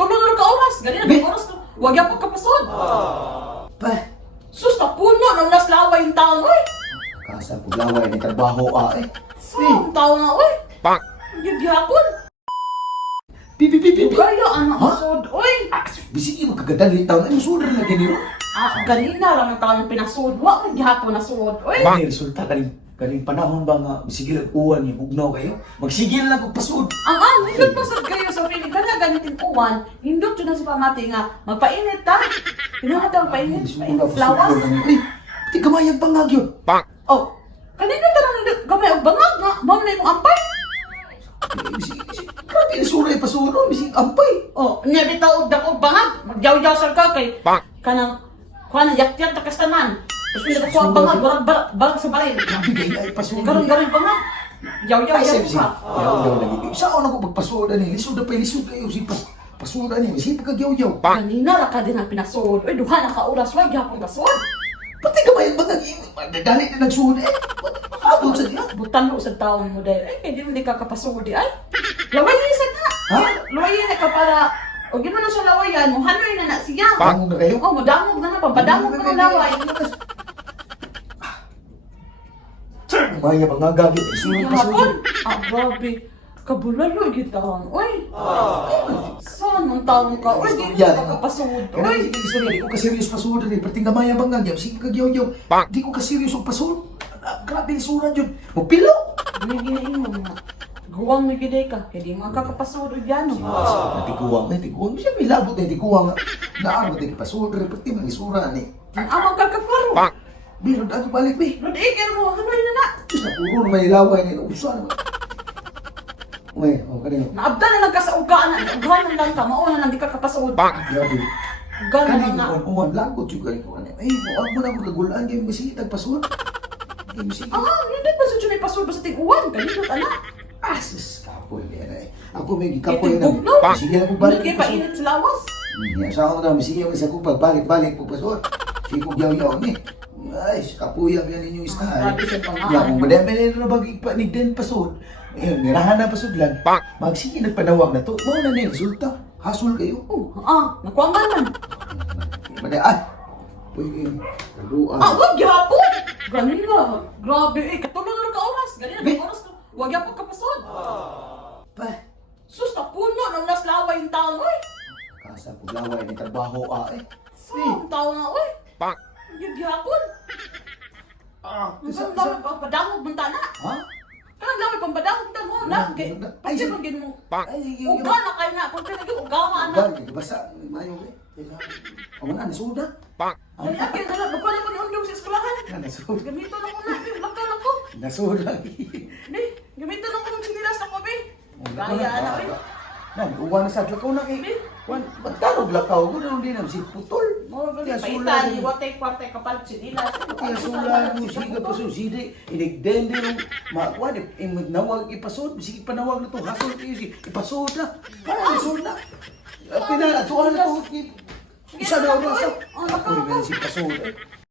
katulong na ka oras. Ganyan, may oras to. Huwag yan pagkapasod. Pa, Sus, tapuno nang naslaway yung taon, oy. kasa ko laway ni trabaho eh. Saan taon na, oy. Pak! Gyapon. Pipi. Gaya ang Ha? masod, oy. Bisigi mo kagadali taon ay musudra na ganyo. Ganina lang ang taon yung pinasod. Wa kay gyapon na sud, oy. Ay, resulta kaning panahon ba nga bisigil ang uwan niyo, ugnaw kayo. Magsigil lang og pasud. Hindot pasod kayo sa feeling kana ganitin uwan. Hindot yun na si pamati nga magpainit ta. Pinakata magpainit, painit flawas. Ay, ti kamayang bangag yun. Pak! Oh, kanina tanong gamay og bangag nga. Mao na imong ampay. Grabe yung suray pasuro, bisig ampay. Oh, nya bitaw og dako bangag. Magyaw-yaw sa ka kay Pak! kanang yak-yak ta kastanan. Tapos pinaka ko ang bangag, barag sa baril. Grabe kayo ay pasuro. Garon-garon bangag. Yaw-yaw Ay, yaw sige. ka. Yaw-yaw lagi. Saan ako magpasuda ni? Lisod kayo si pasuda ni. Bisig pagkagyaw-yaw. Pak! Kanina ra ka din ang pinasod. Oy, duha na ka oras wa gyapon kasod. Pati kamayang bangag, dali na nagsuod eh. Makabot sa diya. Butalo sa taon mo dahil. Ay, kaya di ka kapasodi ay. Lawayisan na. Ha? Lawayin ka para. O gano'n na siya lawayan mo. Hanoy na siya. Pak! Bangon na kayo? Oh, madamog na na. Pampadamog na ng laway. Maya bangag gagawin. Suray Hapon. pasuda. Grabe. Kabulalo gitawan. Oy. Saan ang taon ka? Oy, di Yan. ka kapasod. Kaya Oy. sige istorya, di ko ka-serious pasuda ni. Perting gamaya bangag yan. Sige kagyaw-yaw. Pak! Di ko ka-serious og pasud. Grabe ni suran yun. Magpilo. May ginain mo nga. Guwang may giday ka. Kaya di mga kakapasod o gano. Tikuwang eh, tikuwang. Siya may labot eh, tikuwang. Naano din pasud. Perting mga isuran eh. Ang amang kakaparo. Pak! Biro, dato balik be. Lord Iker mo. Hanoy na na. Diyos na puro naman ilaway nila. Usa naman. Uy, kanino. Naabda na lang ka sa uganan. Uganan lang ka. Mauna lang di ka kapasod. Pak! Grabe. Uganan Kanino nga. ko uwan lagot yung kanino. Ay, mo na ako kagulaan kayo bisita pasud. Kayo bisita. Hindi ba sa may pasod ba sa ting-uwan? Kanino ta na? Sus, kapoy yan eh. Ako may gikapoy na. Itigog, no? Sige na ko Hindi balik. kayo painit sa lawas. Sa ako na, sige ako sa kupag, balik po pasod. Sige ko yaw-yaw ni. Ay, kapuyang yan inyong style. Grabe siya pa nga. Ya, kung madami na bagay din pasod. Ayun, nirahan na pasod lang. Pak! Magsige nagpanawag na to. Mao na ni resulta. Hasol kayo. Nakuangan man. Mada puy kayo. Kaluan. Wag yapon! Ganin ba? Grabe eh. Katulong na ka oras. Ganin Be- na oras to. Wag yapon kapasod. Pa, Sus, tapuno nang naslaway yung taon, oy. kasa ko laway ni trabaho eh. Saan taon na, oy. Pak! Yung yapon. Ang dami pang padamog mong tana. Ha? Ang dami pang padamog mong mo. Na, kay, Ay, pagsin mo gin mo. Pak! Ay, Uga na kayo na. Kung tinagin, ugahan na. Gan, basta mayo eh. Ako na, nasuda. Pak! Kani akin na lang. Magpala ko ni undong sa eskwelahan. Nasuda. Gamito lang ko na. Lakaw lang ko. Nasuda. Di, gamito lang ko ng sinilas ako, be. Kaya na, oy. Nan, uwan na sa lakaw na kay. Wan, magtarog lakaw ko na hindi na si putol. Mo ba Kaya paitan, sulan. iwatay kwarte kapal sinilas. Kaya sulan mo siga pa so sidi. Inigdende yung makuha di nawag ipasod, sige panawag na to hasol kayo sige ipasod na. Para isod na. Pinatuan na to. Isa daw na sa. Ako rin si pasod.